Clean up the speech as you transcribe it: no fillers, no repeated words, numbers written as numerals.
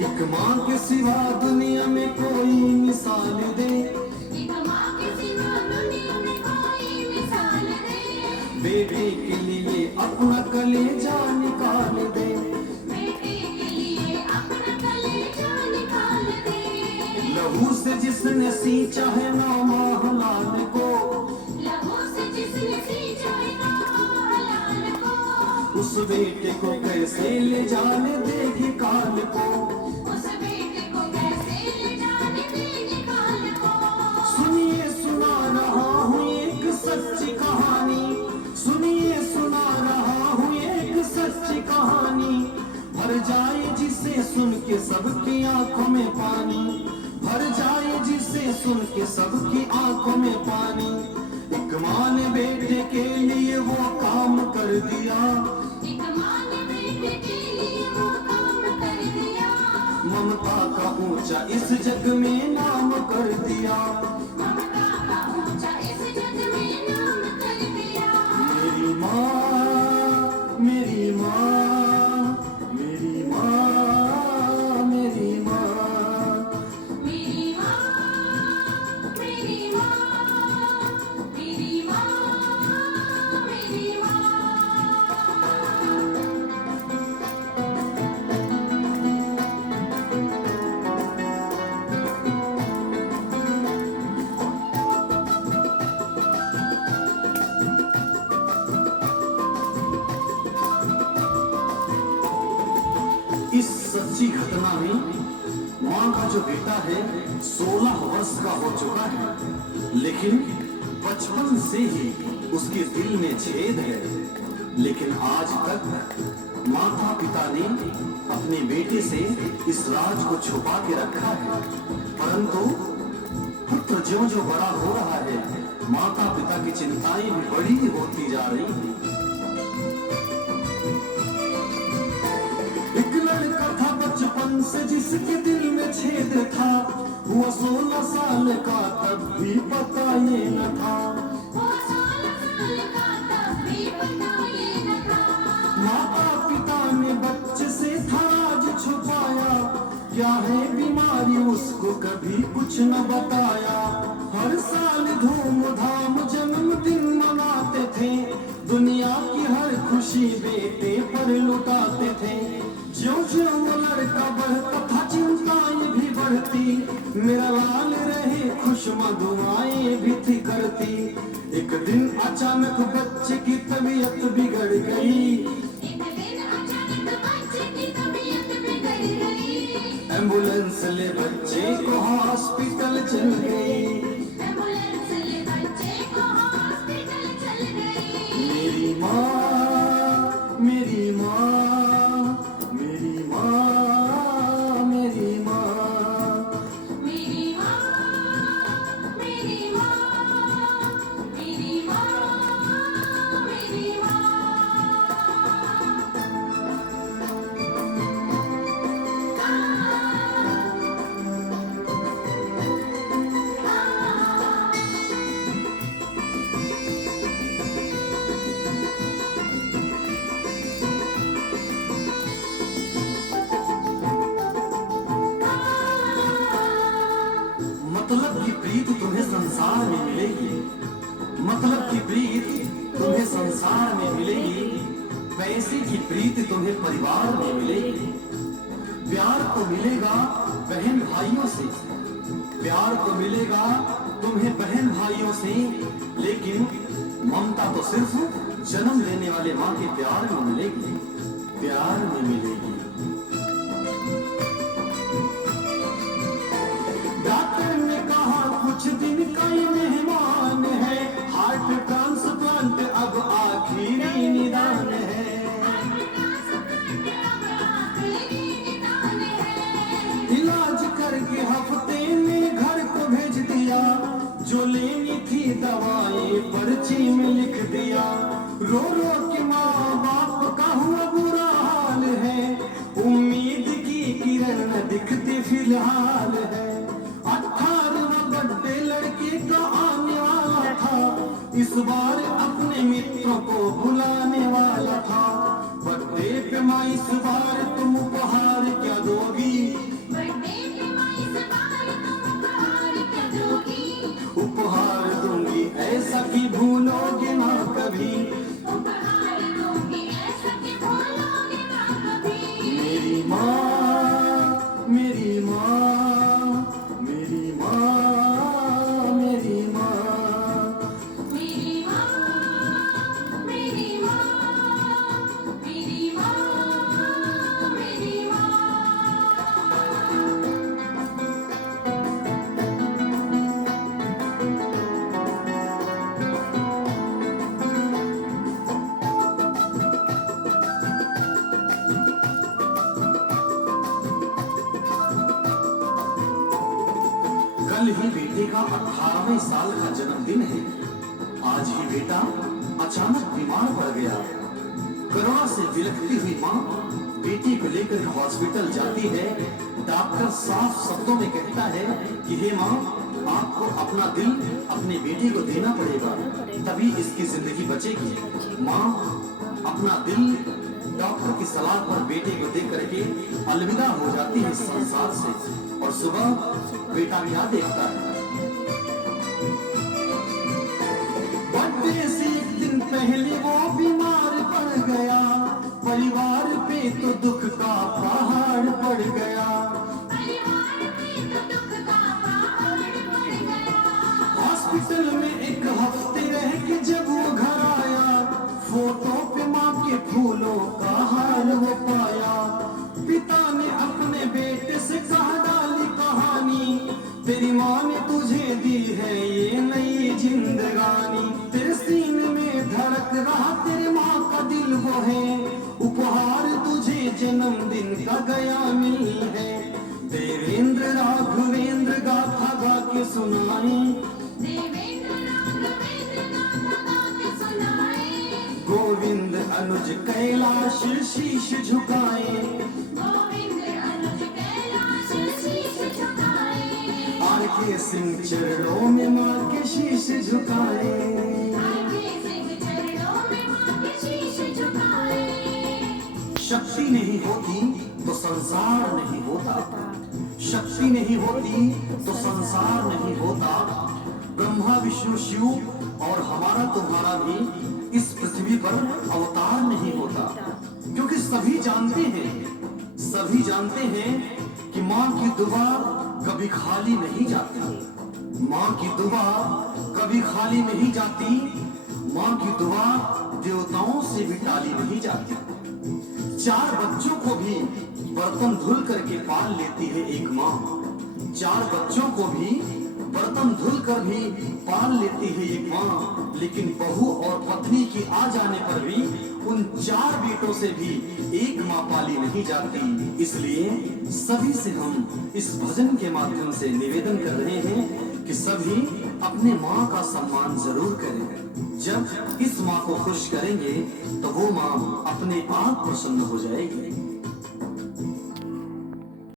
एक माँ के सिवा दुनिया में कोई मिसाल दे, एक माँ के सिवा दुनिया में कोई मिसाल दे। बेटे के लिए अपना कलेजा निकाल दे, बेटे के लिए अपना कलेजा निकाल दे। लहू से जिसने सींचा है नाम हलाल को, लहू से जिसने सींचा है नाम हलाल को, उस बेटे को कैसे ले जाने देगी काल को। उस बेटे को कैसे ले जाने देगी काल को। सुनिए सुना रहा हूँ एक सच्ची कहानी, सुनिए सुना रहा हूँ एक सच्ची कहानी। भर जाए जिसे सुन के सबकी आंखों में पानी, भर जाए जिसे सुन के सबकी आंखों में पानी। एक माँ ने बेटे के लिए वो काम कर दिया, एक माँ ने बेटे के लिए वो काम कर दिया। ममता का ऊंचा इस जग में नाम कर दिया। ममता का ऊंचा इस जग में नाम कर दिया। मेरी माँ, मेरी माँ, मेरी माँ, मेरी माँ। मेरी माँ, मेरी माँ, मेरी माँ, मेरी माँ। इस सच्ची घटना में माँ का जो बेटा है 16 वर्ष का हो चुका है, लेकिन बचपन से ही उसके दिल में छेद है। लेकिन आज तक माता पिता ने अपने बेटे से इस राज को छुपा के रखा है। परंतु पुत्र ज्यों ज्यों बड़ा हो रहा है, माता पिता की चिंताएं भी बड़ी होती जा रही हैं। एक लड़का था बचपन से जिसके दिल में छेद था, वो 16 साल का तब भी पता ये न था। वो 16 साल का तब भी पता ये न था। माता पिता ने बच्चे से था राज छुपाया, क्या है बीमारी उसको कभी कुछ न बताया। हर साल धूमधाम जन्मदिन मनाते थे, दुनिया की हर खुशी बेटे पर लुटाते थे। ज्यों ज्यों वो लड़का बढ़ता था चिंताएं भी बढ़ती, मेरा लाल रहे खुश दुआएं भी थी करती। एक दिन अचानक बच्चे की तबीयत बिगड़ गई, एक दिन अचानक बच्चे की तबीयत बिगड़ गई। एम्बुलेंस ले बच्चे को हॉस्पिटल चल गई। एम्बुलेंस ले बच्चे को हॉस्पिटल चल गई। मेरी माँ, मेरी माँ, मेरी माँ, मेरी माँ। मेरी माँ, मेरी माँ, मेरी माँ, मेरी माँ। मतलब की प्रीत तुम्हें संसार में मिलेगी, मतलब की प्रीत तुम्हें संसार में मिलेगी, पैसे की प्रीत तुम्हें परिवार में मिलेगी। प्यार तो मिलेगा बहन भाइयों से, प्यार तो मिलेगा तुम्हें बहन भाइयों से, लेकिन ममता तो सिर्फ जन्म लेने वाले माँ के प्यार में मिलेगी, प्यार में मिलेगी। डॉक्टर ने कहा कुछ दिन का ये मेहमान है, हार्ट ट्रांसप्लांट अब आखिरी निदान है। इलाज करके हफ्ते में घर को भेज दिया, जो लेनी थी दवाएं पर्ची में लिख दिया। रो रो के माँ बाप का हुआ बुरा हाल है, उम्मीद की किरण न दिखती फिलहाल है। 18वां बर्थडे लड़के का आने वाला था, इस बार अपने मित्रों को बुलाने वाला था। बर्थडे पे माँ इस बार तुम उपहार क्या दोगी? कल ही बेटे का 18वें साल का जन्मदिन है। आज ही बेटा अचानक बीमार पड़ गया। करुणा से बिलखती हुई माँ बेटी को लेकर हॉस्पिटल जाती है। डॉक्टर साफ शब्दों में कहता है कि हे माँ, आपको अपना दिल अपने बेटे को देना पड़ेगा, तभी इसकी जिंदगी बचेगी। माँ अपना दिल डॉक्टर की सलाह पर बेटे को दे करके अलविदा हो जाती है संसार से। और सुबह बेटा क्या देखता है, बर्थडे से एक दिन पहले वो बीमार पड़ गया। परिवार पे तो दुख का पहाड़ पड़ गया। परिवार पे तो दुख का पहाड़ पड़ गया। हॉस्पिटल में एक हफ्ते रह के जब वो घर आया, फोटो पे माँ के फूलों का हार वो पाया। पिता ने अपने बेटे से कहा, डाली कहानी, तेरी माँ ने तुझे दी है ये नई जिंदगानी। तेरे सीने में धड़क रहा तेरे माँ का दिल वो है, उपहार तुझे जन्मदिन का गया मिली है। देवेंद्र राघवेंद्र गाथा गा के सुनाई, देवेंद्र राघवेंद्र गाथा गा के सुनाए। गोविंद अनुज कैलाश शीश झुकाए। गोविंद अनुज कैलाश शीश झुकाए। आर के सिंह चरणों में माँ के शीश झुकाए। आगे सिंह चरणों में माँ के शीश झुकाए। शक्ति नहीं होती तो संसार नहीं होता, शक्ति नहीं होती तो संसार नहीं होता। ब्रह्मा विष्णु शिव और हमारा तुम्हारा भी इस पृथ्वी पर अवतार नहीं होता, क्योंकि सभी जानते हैं कि माँ की दुआ कभी खाली नहीं जाती। माँ की दुआ कभी खाली नहीं जाती। माँ की दुआ देवताओं से भी टाली नहीं जाती। 4 बच्चों को भी बर्तन धुल करके पाल लेती है एक माँ। 4 बच्चों को भी बर्तन धुल कर भी पाल लेती है एक माँ। लेकिन बहू और पत्नी की आ जाने पर भी उन 4 बेटों से भी एक माँ पाली नहीं जाती। इसलिए सभी से हम इस भजन के माध्यम से निवेदन कर रहे हैं कि सभी अपने माँ का सम्मान जरूर करें। जब इस माँ को खुश करेंगे तो वो माँ अपने आप प्रसन्न हो जाएगी।